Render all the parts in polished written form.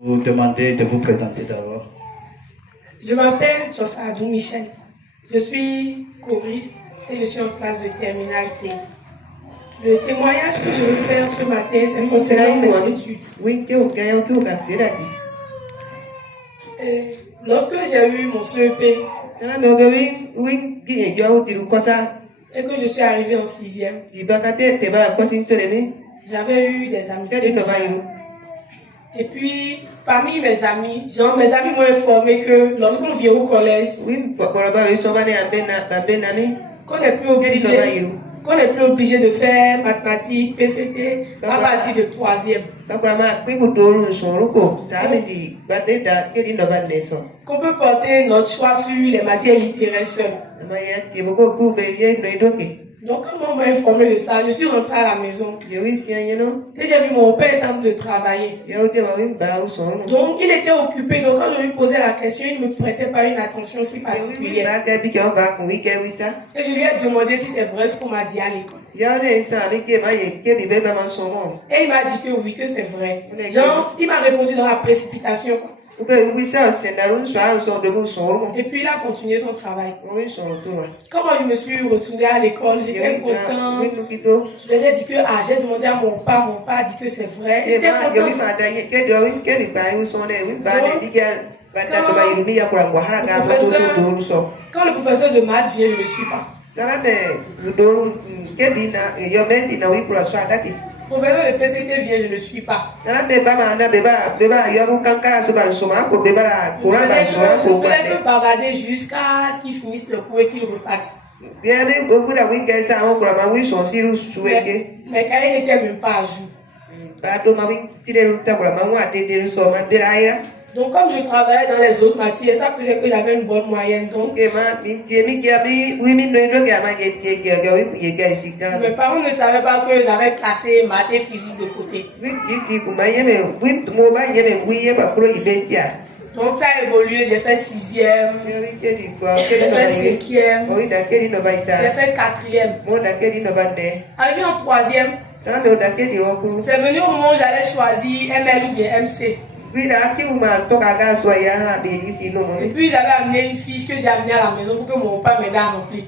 Vous demandez de vous présenter d'abord. Je m'appelle Tchossadou Michel. Je suis choriste et je suis en classe de terminale T. Le témoignage que je veux faire ce matin, c'est concernant mes études. Lorsque j'ai eu mon CEP et que je suis arrivée en 6e, j'avais eu des amitiés. Et puis, parmi mes amis m'ont informé que lorsqu'on vient au collège, qu'on n'est plus obligé de faire mathématiques, PCT, à partir de 3e. Qu'on peut porter notre choix sur les matières littéraires seules. Donc, quand on m'a informé de ça, je suis rentrée à la maison. Et j'ai vu mon père en train de travailler. Donc, il était occupé. Donc, quand je lui posais la question, il ne me prêtait pas une attention si particulière. Et je lui ai demandé si c'est vrai ce qu'on m'a dit à l'école. Et il m'a dit que oui, que c'est vrai. Genre, il m'a répondu dans la précipitation. Et puis il a continué son travail. Quand moi je me suis retournée à l'école, j'étais content. Je les ai dit que j'ai demandé à mon père a dit que c'est vrai. J'étais contente. Quand le professeur de maths vient, je ne le suis pas. Le professeur de PCT vient, je ne le suis pas. Je faisais que bavarder jusqu'à ce qu'il finisse le cours et qu'il repasse. Mais quand il n'était même pas à jour. Donc comme je travaillais dans les autres matières, ça faisait que j'avais une bonne moyenne. Donc mes parents ne savaient pas que j'avais classé maths et physique de côté. Donc ça a évolué, j'ai fait 6e, j'ai fait 5e, j'ai fait 4e. Arrivé en 3e, c'est venu au moment où j'allais choisir ML ou bien MC. Et puis j'avais amené une fiche que j'ai amenée à la maison pour que mon père m'aide à remplir.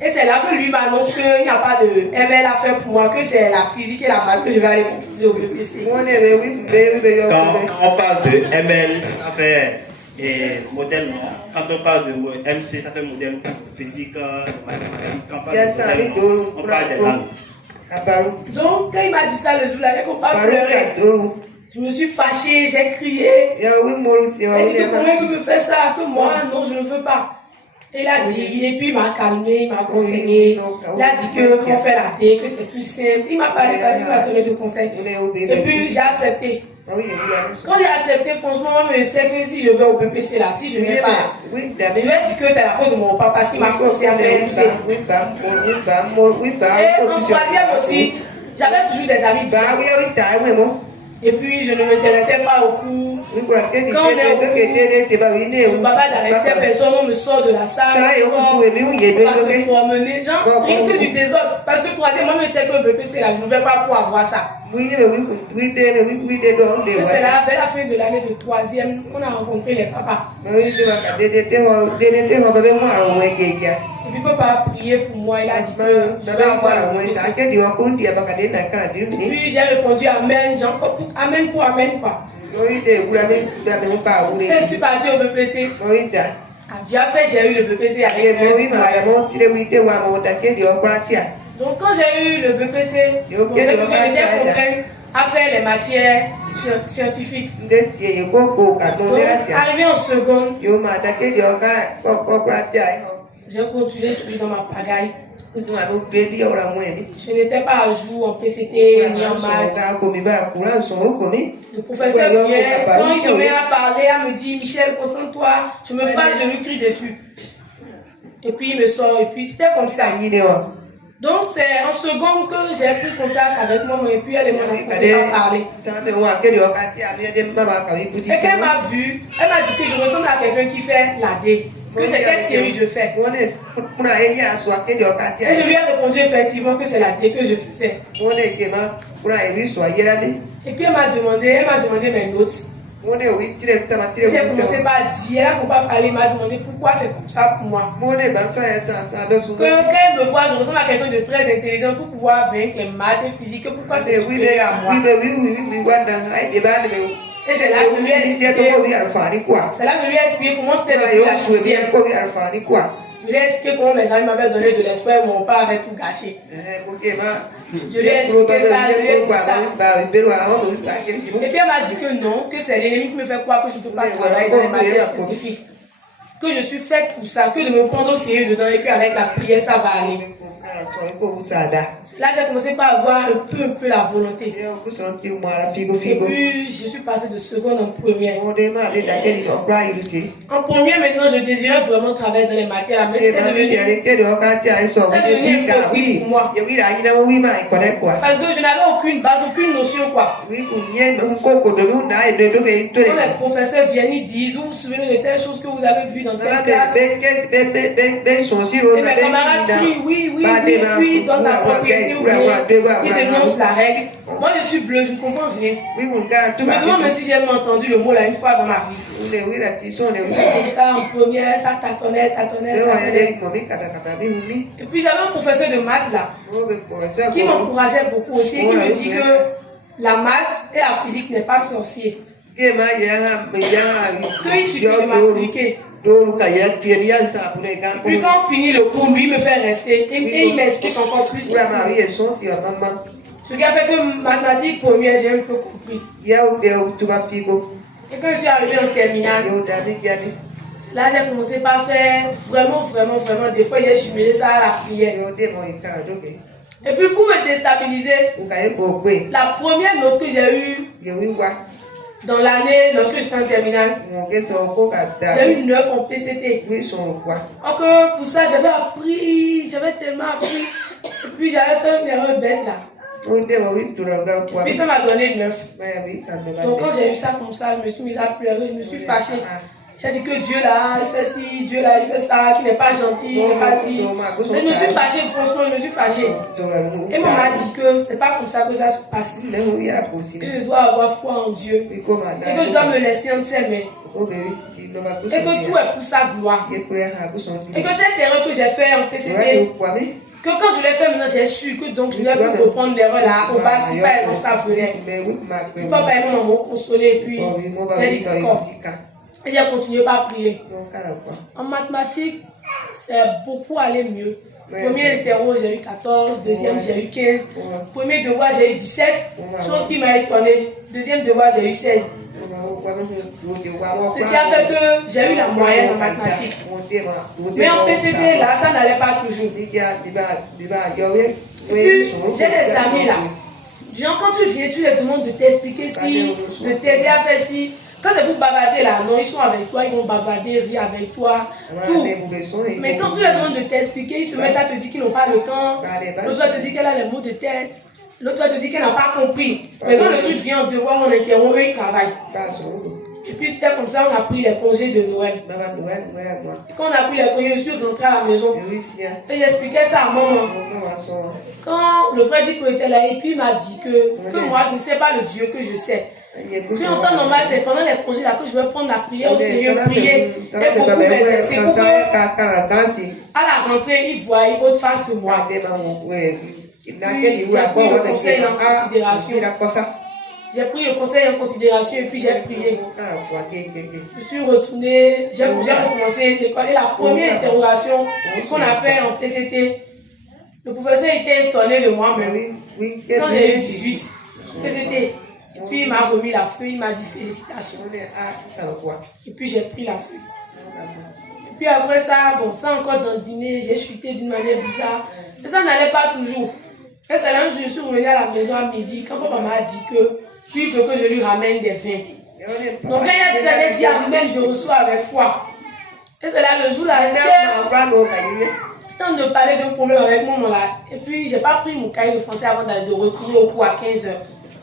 Et c'est là que lui m'annonce qu'il n'y a pas de ML à faire pour moi, que c'est la physique et la maths que je vais aller composer au BPC. Quand on parle de ML, ça fait modèle, non? Quand on parle de MC, ça fait modèle physique, mathématique. Quand on parle de modèle, on parle des langues. Donc, quand il m'a dit ça le jour-là, il faut pas pleurer. Je me suis fâchée, j'ai crié. Il dit que comment il peut me faire ça? Que moi, non, je ne veux pas. Et il a dit, et puis il m'a calmé, il m'a conseillé. Il a dit que qu'on fait la D, que c'est plus simple. Il m'a parlé, il m'a donné des conseils. Et puis j'ai accepté. Quand j'ai accepté, franchement, moi, je sais que si je vais au BPC là, si je ne viens pas, je vais dire que c'est la faute de mon papa parce qu'il m'a forcé à faire MC. Et en 3e aussi, j'avais toujours des amis bizarres. Et puis je ne m'intéressais pas au cours. Quand on est au cours, je bavarde avec ces personnes, on me sort de la salle, on va se promener, genre rien que du désordre. Parce que 3e, moi je sais que le BPC là, je ne vais pas pour avoir ça. C'est là, vers la fin de l'année de 3e, on a rencontré les papas. Et puis papa a prié pour moi, il a dit que je vais avoir le BPC. Et puis j'ai répondu Amen, genre Amen pour Amen quoi. Et je suis partie au BPC. Dieu a fait, j'ai eu le BPC avec 13 moyens. Donc quand j'ai eu le BPC, j'étais contrainte à faire les matières scientifiques. Donc, arrivé en seconde, j'ai continué toujours dans ma pagaille. Je n'étais pas à jour en PCT ni en maths. Le professeur vient, quand il se met à parler, à me dire Michel, concentre-toi, je me fâche, je lui crie dessus. Et puis il me sort, et puis c'était comme ça. Donc c'est en seconde que j'ai pris contact avec maman et puis elle et moi on commencé à parler. Et quand elle m'a vu, elle m'a dit que je ressemble à quelqu'un qui fait la D. que c'est quelle série je fais. Et je lui ai répondu effectivement que c'est la télé que je faisais. Et puis elle m'a demandé mes notes. J'ai commencé par dire, elle n'a pas parlé, elle m'a demandé pourquoi c'est comme ça pour moi. Que quand elle me voit, je ressemble à quelqu'un de très intelligent pour pouvoir vaincre les maths et physique, pourquoi c'est supérieur à moi. Et c'est là que je lui ai expliqué. C'est là que je lui ai expliqué comment c'était depuis la sixième. Je lui ai expliqué comment mes amis m'avaient donné de l'espoir et mon père avait tout gâché. Je lui ai expliqué ça, je lui ai dit ça. Et puis elle m'a dit que non, que c'est l'ennemi qui me fait croire que je ne peux pas travailler dans les matières scientifiques. Que je suis faite pour ça, que de me prendre au sérieux dedans et puis avec la prière ça va aller. Là j'ai commencé par avoir un peu la volonté. Et puis je suis passée de seconde en première. En première maintenant je désirais vraiment travailler dans les matières, mais c'était devenu impossible pour moi. Parce que je n'avais aucune base, aucune notion quoi. Quand les professeurs viennent, ils disent, vous vous souvenez de telles choses que vous avez vues dans telle classe. Et mes camarades crient, oui, dans ta propriété ou bien ils énoncent la règle. Moi je suis bleu, je ne comprends rien. Je me demande même si j'ai même entendu le mot là une fois dans ma vie. C'est comme ça en première, ça tâtonnait. Et puis j'avais un professeur de maths là, qui m'encourageait beaucoup aussi, qui me dit que la maths et la physique ce n'est pas sorcier. Qu'il suffit de m'appliquer. Puis quand on finit le cours, lui me fait rester et il m'explique encore plus. Ce qui a fait que mathématiques première, j'ai un peu compris. Et quand je suis arrivée en terminale, là j'ai commencé par faire vraiment. Des fois j'ai jumelé ça à la prière. Et puis pour me déstabiliser, la première note que j'ai eue dans l'année, lorsque j'étais en terminale, j'ai eu 9 en PCT. Encore pour ça, j'avais tellement appris. Et puis j'avais fait une erreur bête là. Puis ça m'a donné 9. Donc quand j'ai eu ça comme ça, je me suis mise à pleurer, je me suis fâchée. J'ai dit que Dieu là, il fait ci, Dieu là, il fait ça, qu'il n'est pas gentil, il n'est pas si. Mais je me suis fâchée, franchement, je me suis fâchée. Et maman m'a dit que ce n'est pas comme ça que ça se passe. Que je dois avoir foi en Dieu. Et que je dois me laisser entre ses mains. Et que tout est pour sa gloire. Et que cette erreur que j'ai faite en PCT, que quand je l'ai fait maintenant, j'ai su que donc je n'ai plus reprendre l'erreur là au bac, si pas comme ça venait. Puis papa et maman m'ont consolé et puis j'ai dit d'accord. Et j'ai continué par prier. En mathématiques, c'est beaucoup allé mieux. Premier interro, j'ai eu 14, deuxième, j'ai eu 15. Premier devoir, j'ai eu 17, chose qui m'a étonné. Deuxième devoir, j'ai eu 16. Ce qui a fait que j'ai eu la moyenne en mathématiques. Mais en PCT, là, ça n'allait pas toujours. Et puis, j'ai des amis là. Genre, quand tu viens, tu les demandes de t'expliquer si, de t'aider à faire si. Quand c'est pour bavarder là, non, ils sont avec toi, ils vont bavarder, rire avec toi, tout. Mais quand tu leur demandes de t'expliquer, ils se mettent à te dire qu'ils n'ont pas le temps. L'autre va te dire qu'elle a les mots de tête. L'autre va te dire qu'elle n'a pas compris. Mais quand le truc vient en devoir, on interrompt, eux, ils travaillent. Et puis c'était comme ça, on a pris les congés de Noël. Et quand on a pris les congés, je suis rentrée à la maison. Et j'expliquais ça à maman. Quand le frère Dico était là, et puis il m'a dit que moi, je ne sais pas le Dieu que je sais. Puis en temps normal, c'est pendant les projets là que je vais prendre la prière au Seigneur, prier et beaucoup m'exercer pour que à la rentrée, il voie autre face que moi. Puis j'ai pris le conseil en considération. J'ai pris le conseil en considération et puis j'ai prié. Je suis retournée, j'ai recommencé l'école. Et la première interrogation qu'on a fait en TCT, le professeur était étonné de moi même. Quand j'ai eu 18, TCT. Et puis il m'a remis la feuille, il m'a dit félicitations. Et puis j'ai pris la feuille. Et puis après ça, bon, ça encore dans le dîner, j'ai chuté d'une manière bizarre. Et ça n'allait pas toujours. Et c'est là que je suis revenue à la maison à midi, quand papa m'a dit que lui il veut que je lui ramène des vins. Donc quand il a dit ça, j'ai dit amen, je reçois avec foi. Et c'est là le jour là, j'étais en train de parler d'un problème avec mon maman là. Et puis j'ai pas pris mon cahier de français avant de retourner au cours à 15h.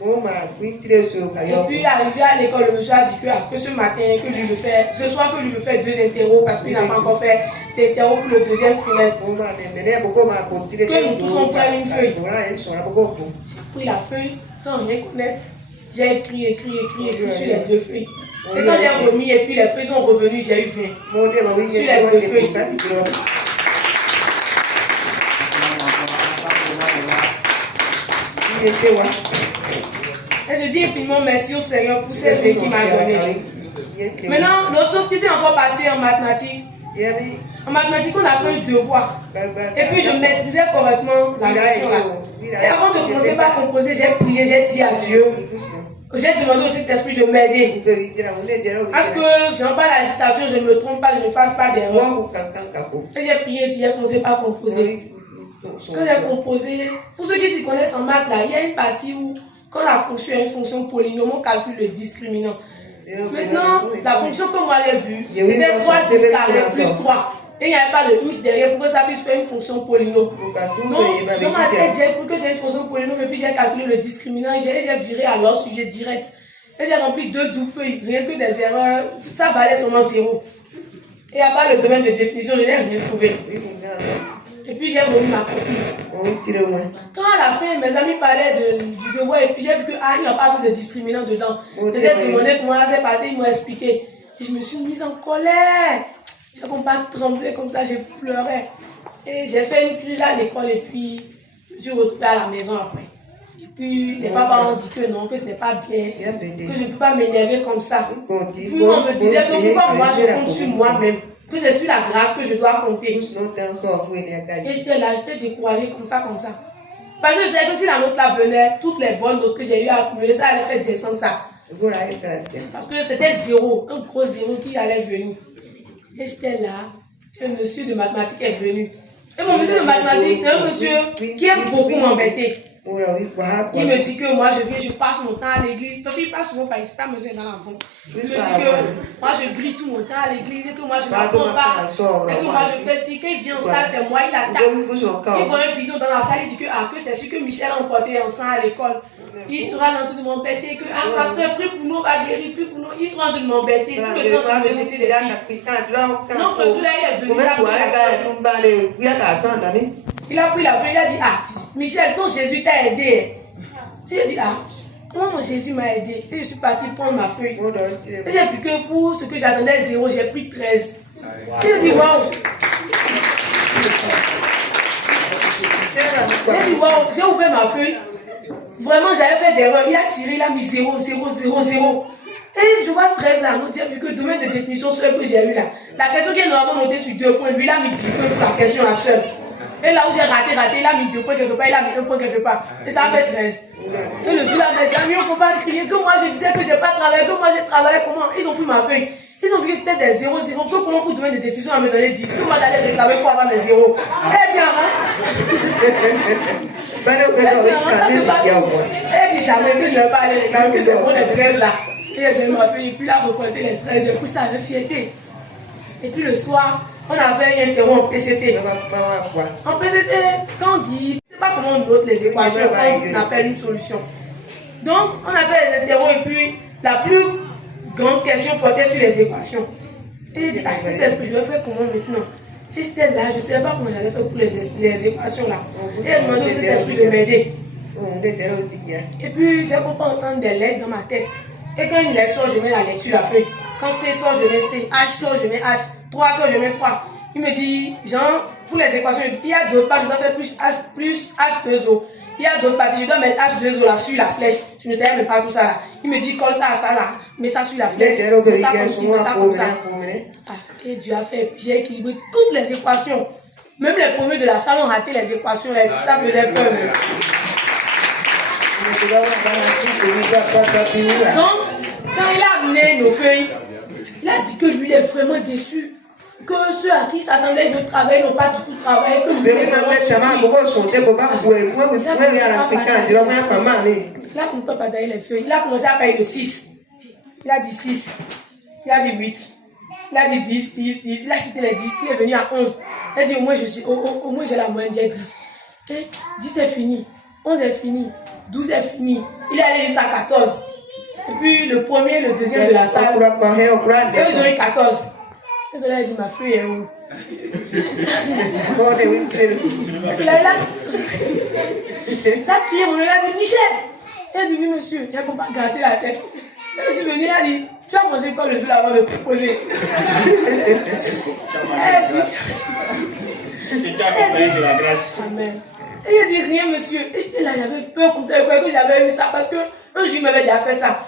puis arrivé à l'école, le monsieur a dit que ce matin, que lui le fait, ce soir que lui le fait 2 interros parce qu'il n'a pas encore fait d'interros pour le 2e trimestre. Que nous tous on prenne une feuille. J'ai pris la feuille sans rien connaître. J'ai écrit sur les 2 feuilles. Et quand j'ai remis et puis les feuilles sont revenues, j'ai eu 20. Sur les 2 feuilles. Et je dis infiniment merci au Seigneur pour ces feuilles qu'il m'a données. Maintenant, l'autre chose qui s'est encore passée en mathématiques. En mathématiques, on a fait un devoir. Et puis je maîtrisais correctement la notion là. Et avant de commencer par composer, j'ai prié, j'ai dit à Dieu. J'ai demandé au Saint-Esprit de m'aider. Parce que je n'ai pas l'agitation, je ne me trompe pas, je ne fasse pas d'erreur. Et j'ai prié si j'ai commencé par composer. Quand j'ai composé, pour ceux qui s'y connaissent en maths, là, il y a une partie où, quand la fonction est une fonction polynôme, on calcule le discriminant. Maintenant, la fonction que moi j'ai vue, c'était 3 10 carré plus 3. Et il n'y avait pas de x derrière pour que ça puisse faire une fonction polynôme. Donc, dans ma tête, j'ai cru que c'est une fonction polynôme et puis j'ai calculé le discriminant et j'ai viré à leur sujet direct. Et j'ai rempli 2 doubles feuilles, rien que des erreurs, ça valait seulement 0. Et à part le domaine de définition, je n'ai rien trouvé. Et puis j'ai remis ma copie. Quand à la fin, mes amis parlaient du devoir et puis j'ai vu qu'il n'y a pas de discriminant dedans. Je leur ai demandé comment ça s'est passé, ils m'ont expliqué. Et je me suis mise en colère. J'ai pas tremblé comme ça, j'ai pleuré. Et j'ai fait une crise à l'école et puis je me suis retrouvée à la maison après. Et puis les parents ont dit que non, que ce n'est pas bien, que je ne peux pas m'énerver comme ça. Puis on me disait que pourquoi moi je compte sur moi-même, que c'est sur la grâce que je dois compter. Et j'étais là, j'étais découragée comme ça. Parce que je savais que si la note là venait, toutes les bonnes notes que j'ai eu à accumuler, ça allait faire descendre ça. Parce que c'était 0, un gros 0 qui allait venir. Et j'étais là, et le monsieur de mathématiques est venu. Et mon monsieur de mathématiques, c'est un monsieur qui aime beaucoup m'embêter. Il me dit que moi je passe mon temps à l'église, parce qu'il passe souvent par ici, ça monsieur est dans l'enfant. Il me dit que moi je grille tout mon temps à l'église et que moi je n'apprends pas, et que moi je fais ci, qu'il vient en salle, c'est moi, il attaque. Il voit un bidon dans la salle, il dit que c'est sûr que Michel a emporté un sang à l'école. Il sera en train de m'embêter, que pasteur, prie pour nous, va guérir, prie pour nous. Il sera en train de m'embêter tout le temps de me jeter des pics. Donc le jour là, il est venu, il a pris la feuille, il a dit, Michel, ton Jésus t'a aidé. J'ai dit, comment mon Jésus m'a aidé? Et je suis partie prendre ma feuille. Et j'ai vu que pour ce que j'attendais 0, j'ai pris 13. J'ai dit, waouh. J'ai dit, waouh, j'ai ouvert ma feuille. Vraiment, j'avais fait d'erreur. Il a tiré, il a mis 0, 0, 0, 0. Et je vois 13 là, j'ai vu que le domaine de définition seul que j'ai eu là. La question qui est normalement notée sur 2 points, lui, il a mis 10 points pour la question la seule. Et là où j'ai raté, il a mis 2 points quelque part, il a mis 1 point quelque part. Et ça a fait 13. Et le jour là, mes amis, on ne peut pas crier que moi je disais que je n'ai pas travaillé, que moi j'ai travaillé comment. Ils ont pris ma feuille. Ils ont vu que c'était des 0, 0. Que comment pour le domaine de définition à me donner 10. Que moi j'allais réclamer pour avoir mes 0. Eh bien, elle dit jamais que je ne vais pas aller réclamer que c'est bon les 13 là. Et elle donne ma feuille et puis là, repointer les 13. J'ai pris ça avec fierté. Et puis le soir, on avait un interro en PCT. En PCT, quand on dit, je ne sais pas comment on note les équations, quand on appelle une solution. Donc, on a fait les interros et puis la plus grande question portait sur les équations. Et j'ai dit, c'est ce que je vais faire comment maintenant? Et j'étais là, je ne savais pas comment j'allais faire pour les équations là. Et elle m'a demandé au Saint-Esprit de m'aider. Et puis, j'ai pas entendre des lettres dans ma tête. Et quand une lettre sort, je mets la lettre sur la feuille. Quand C sort, je mets C. H sort, je mets H. 3 sort, je mets 3. Il me dit, Jean, pour les équations, il y a d'autres parties, je dois faire plus H2O. Il y a d'autres parties, je dois mettre H2O là sur la flèche. Je ne savais même pas tout ça là. Il me dit, colle ça à ça là. Mets ça sur la flèche. Mets ça comme ci, mets ça comme ça. Et Dieu a fait, j'ai équilibré toutes les équations. Même les premiers de la salle ont raté les équations. Ça faisait peur. Donc, quand il a amené nos feuilles, il a dit que lui est vraiment déçu. Que ceux à qui s'attendaient de travail n'ont pas du tout travaillé. Que lui est vraiment il a commencé à batailler les feuilles. Il a commencé à payer de 6. Il a dit 6. Il a dit 8. Il a dit 10, 10, 10. Il a cité les 10. Il est venu à 11. Il a dit au moins j'ai la moyenne, j'ai 10. Et 10 est fini. 11 est fini. 12 est fini. Il est allé jusqu'à 14. Et puis le premier, le deuxième de la salle, eux, ils ont eu 14. Et cela a dit, ma fille est où? C'est là, il a crié, mon il a dit, Michel! Il a dit, oui, monsieur, il ne faut pas gratter la tête. Je suis venu, il a dit, tu as mangé quoi le jour avant de proposer? J'étais accompagné de la grâce. Amen. Et il a dit rien, monsieur. Et j'étais là, j'avais peur comme ça, je croyais que j'avais eu ça parce qu'un jour il m'avait déjà fait ça.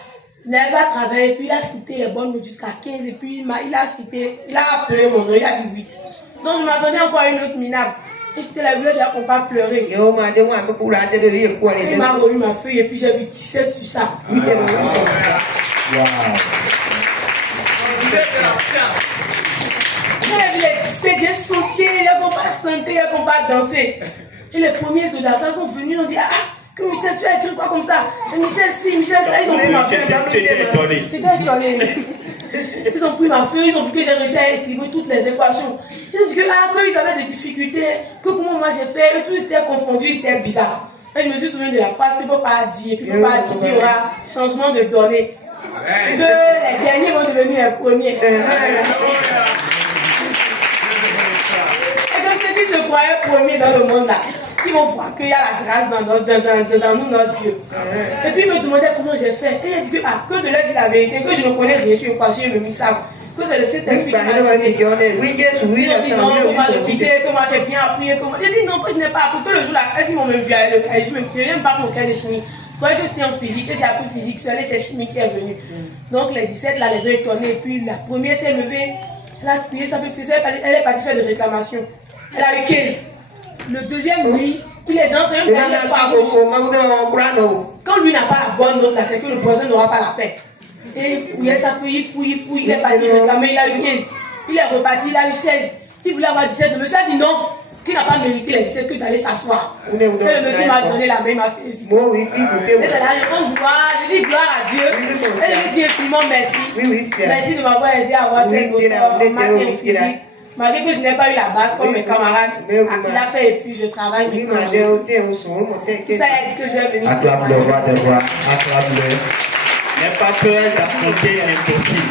Il n'avait pas travaillé, puis il a cité les bonnes notes jusqu'à 15, et puis il a cité, il a appelé mon nom, il a dit 8. Donc je m'attendais encore à une autre minable. Et j'étais là, je voulais déjà qu'on pas pleurer. Il m'a remis ma feuille, et puis j'ai vu 17 sur ça. Wow. J'ai vu les 17, j'ai sauté, il n'y a qu'on pas chanter, il n'y a qu'on pas danser. Et les premiers de la classe sont venus, ils ont dit, ah, que Michel, tu as écrit quoi comme ça? Et Michel, si, Michel, ça, ils ont pris ma feuille. J'étais étonné. Ils ont pris ma feuille, ils ont vu que j'ai réussi à écrire toutes les équations. Ils ont dit que, ils avaient des difficultés, que comment moi j'ai fait, eux tous étaient confondus, c'était bizarre. Et je me suis souvenu de la phrase que papa a dit, et puis papa a dit qu'il y aura changement de données. Que les derniers vont devenir les premiers. Et donc ceux qui se croyaient premiers dans le monde là, ils vont voir qu'il y a la grâce dans nous, notre Dieu. Et puis ils me demandaient comment j'ai fait. Et il a dit que de leur dire la vérité, que je ne connais rien sur l'équation, ils me mis ça. Que c'est le Saint-Esprit qui m'a dit. Oui, non, comment le quitter, comment j'ai bien appris. J'ai dit non, que je n'ai pas appris. Que le jour là, est-ce qu'ils m'ont même vu avec le cahier? Je n'ai même pas mon cahier de chimie. Je croyais que c'était en physique, et j'ai appris physique seule, et c'est chimie qui est venue. Donc les 17 là, les ont étonnés. Et puis la première s'est levée, elle a fouillé, ça fait fouiller, elle est partie faire des réclamations. Elle a eu 15. Le deuxième, lui, puis les gens, c'est un dernier fois. Quand lui n'a pas la bonne note là, c'est que le prochain n'aura pas la paix. Et il fouillait sa feuille, il fouille, il est parti réclamer, il a eu 15. Il est reparti, il a eu 16. Il voulait avoir 17. Le monsieur a dit non, qu'il n'a pas mérité les 17, que d'aller s'asseoir. Et le monsieur m'a donné la main, il m'a félicité. Et c'est là, je rends gloire, je dis gloire à Dieu. Et je lui dis infiniment merci. Merci de m'avoir aidé à avoir cette note en maths et physique. Malgré que je n'ai pas eu la base comme mes camarades, il a fait et puis je travaille. Ça, il a dit que je vais venir. Acclame-le, acclame-le. N'aie pas peur d'affronter l'impossible.